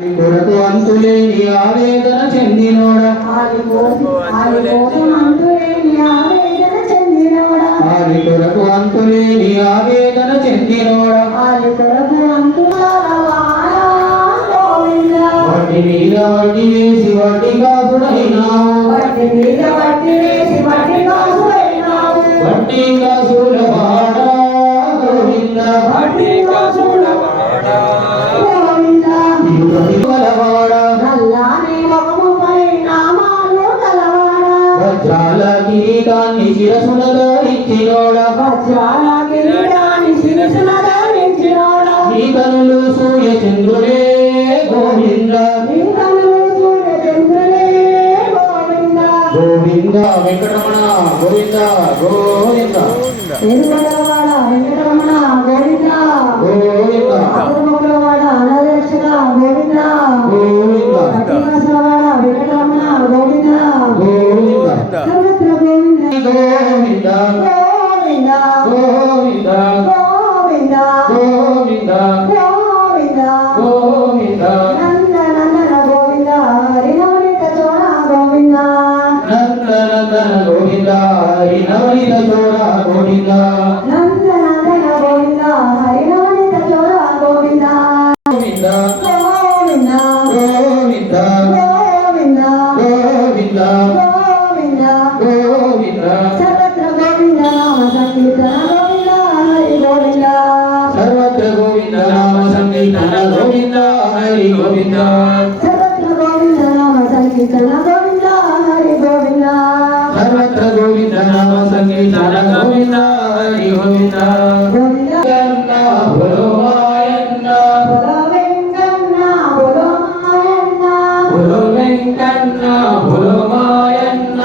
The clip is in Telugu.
కొరకు అంతులేని ఆవేదన చెందినోడా ఆది కొరకు అంతులేని ఆవేదన చెందినోడా వడ్డీ మీద వడ్డీ వేసి వడ్డీ కాసుడైనావు వడ్డీ కాసుల వాడా గోవింద వజ్రాల కిరీటాన్ని శిరసున ధరించినోడా నీ కనులు సూర్య చంద్రుడే గోవింద గోవింద వెంకటరమణ గోవింద గోవింద వెంకటరమణ గోవింద గోవింద గోవింద గోవింద వెంకటరమణ గోవింద గోవింద సర్వత్ర గోవింద గోవింద గోవింద గోవింద గోవింద గోవింద గోవింద గోవింద నంద నందన గోవింద హరినవనిత చోర గోవింద నందనందన గోవింద హరినవనిత చోర గోవింద నంద నందన గోవింద హరినవనిత చోర గోవింద గోవింద గోవింద గోవింద గోవింద గోవింద గోవింద గోవింద సర్వత్ర గోవింద నామ సంకీర్తన గోవింద హరి గోవింద సర్వత్ర గోవింద నామ సంకీర్తన గోవింద హరి గోవింద సర్వత్ర గోవింద నామ సంకీర్తన గోవింద హరి గోవింద సర్వత్ర గోవింద నామ సంకీర్తన గోవింద హరి గోవింద గోవింద బోలో మాయన్న బోలో వెంకన్న బోలో మాయన్న బోలో వెంకన్న బోలో మాయన్న